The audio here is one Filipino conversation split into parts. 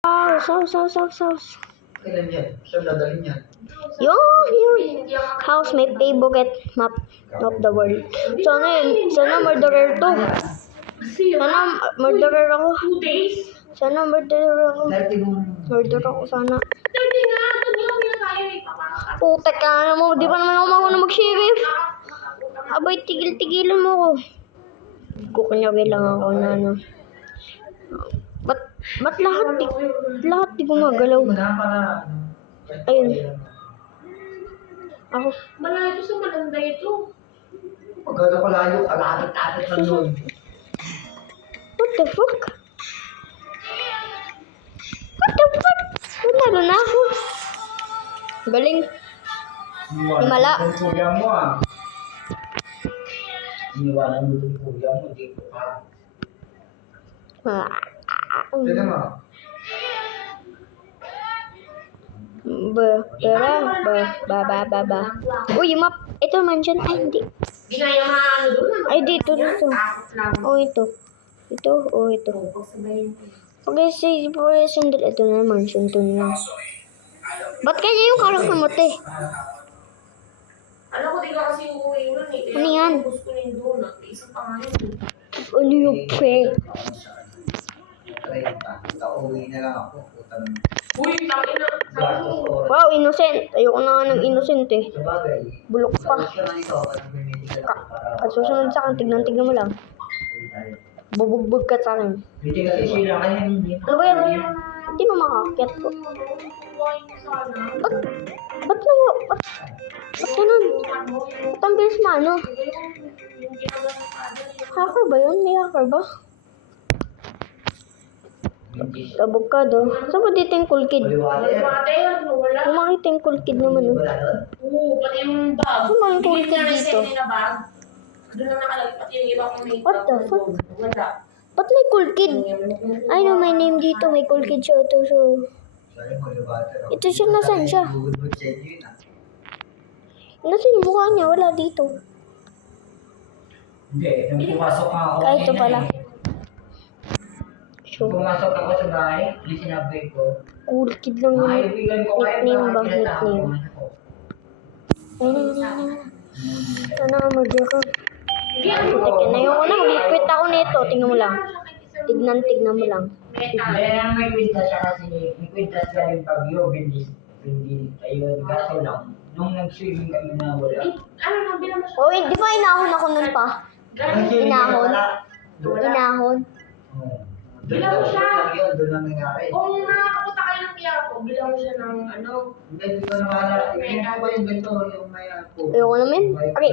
House. Kailan yan? Saan dadalhin yan? Yun. House, may favorite map of the world. Sana murderer to. Sana murderer ako. 2 days? Sana murderer ako. Dati mo. Murder ako sana. 30 nga. Tumingin na tayo eh. Putek ka na mo. Di pa naman ako marunong mag-sheriff. Abay, tigil-tigilan mo ko. Kukunyari lang ako na ano. Ba't lahat di gumagalaw? Ayun. Ako. Malayo sa malanda ito. Pagkano ko layo, kalapit-tapit lang yun. What the fuck? Lalo na ako. Galing. Himala. Yung kuya mo ah. Iniwanan mo yung kuya mo, di ko pa. Tignan mo. Ba. Uy, map. Ito mansion. Ay, hindi. Di nga yung mga ano doon. Ay, dito. Oh, ito. Ito. Okay, sandal. Ito na, mansion to na. Ba't kanya yung karakter mo, te? Ano ko di ka kasi uuwi nun eh. Ano yan? Gusto ko na yung donut. Isang pa nga yun. Ano yung pre? Kauwi na lang ako. Putang. Uy, tangin na. Gastos oras. Wow, innocent. Ayoko na nga ng innocent eh. Sabagay. Bulok pa. Siya nga ito. Medical ako para. At susunod sa akin, tignan mo lang. Bubugbog ka sa akin. Hindi kasi sila kaya hindi. Ano ba yan? Hindi mo makakit ko. Ba't ganun? Ba't ang bilis mo ano? Hacker ba yun? May hacker ba? Tabog ka do. Saan ba dito yung cool kid? Kung makita yung cool kid naman oh. Oo, pati yung bag. Saan ba yung cool kid Bigyan na dito? reset na bag. Doon na nakalagay pati yung iba kong makeup. What the fuck? Wala. Ba't may cool kid? Ay no, may name dito. May cool kid siya. Ito siya. Ito siya, nasaan siya? Nasaan yung mukha niya? Wala dito. Hindi, nung pumasok ako. Ay, ito pala. Nung pumasok ako sa bahay, yung sinabi ko, Cool kid lang mga yun. kaibigan ko kayo, Nickname ba? bakit tinatapon Nickname. ako? Sana ka mag-joke. Putik yan. Ayoko na. Mag-quit ako nito. Tingnan mo lang. Tignan mo lang. Hindi, may kwintas siya kasi, may kwintas galing Bagyo, hindi tayo, kaso lang, nung nag-swimming kami na wala. Ano na, bilang mo siya. Oh, di ba inahon ako nun pa? Inahon? Inahon? Bilang mo siya. Doon lang nangyari. Kung nakakapunta kayo ng Quiapo, bilang mo siya ng ano. Hindi ko na mahala. Yung ako yung ganito, yung may ako. Ayoko naman. Okay.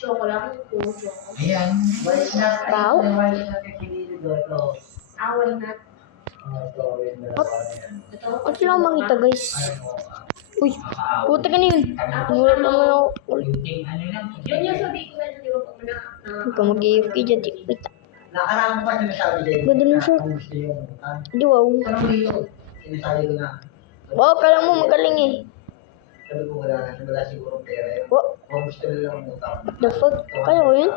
Choco lang. Puro choco. Ayan, balik na. Wow. Balik na kay Pinilo dito. Awal na. Ito, yun na lang. Ito. At sila akong makita guys. Uy, puta ka na yun. Mulat naman ako. Yun yung sabi ko na di ba pag Huwag ka mag-AFK dyan. Wait. Nakaraan ko pa sinasabi din. Ganda ng shirt. Kung gusto yung Di wow. Anong dito? Sinasabi ko na. Wow, kala mo magaling eh. Sabi ko wala siguro pera yun. What Kung gusto nila ang utang. the fuck? Kaya ko yun?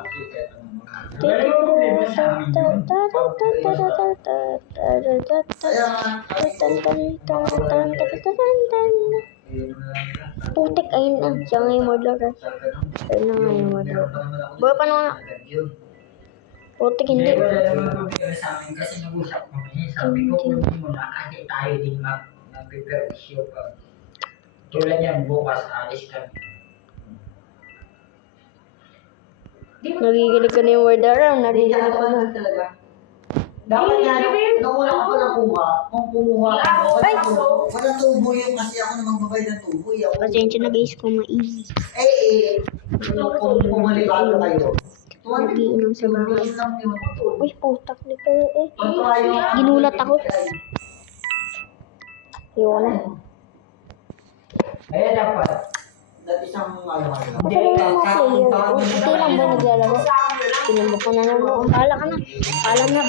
Putik, ayun na. Siya nga yung murderer. Ayun na nga yung murderer. Boy, paano nga? Putik, hindi. Wala naman problema sa amin kasi nag-usap kami. Sabi ko kung mo na kasi tayo din mag-prepare issue pa. Tulad yan, bukas alis kami. Nagigilig ka na yung murderer. Nagigilig ka na. Dapat nga, nauna ako na kuha. Kung kumuha ako, Ay! wala tubo yung kasi ako namang babay ng tubo. Pasensya na guys kung maigi. Kung pumalibado kayo. Nagiinom sa bahay. Uy, putak nito eh. Ginulat Ginulat ako. Ayoko na. Kaya dapat, isang ano. Baka lang mga player. Hindi lang ba naglalaro? Tinambok ka na lang mo. Bahala ka na. Alam na.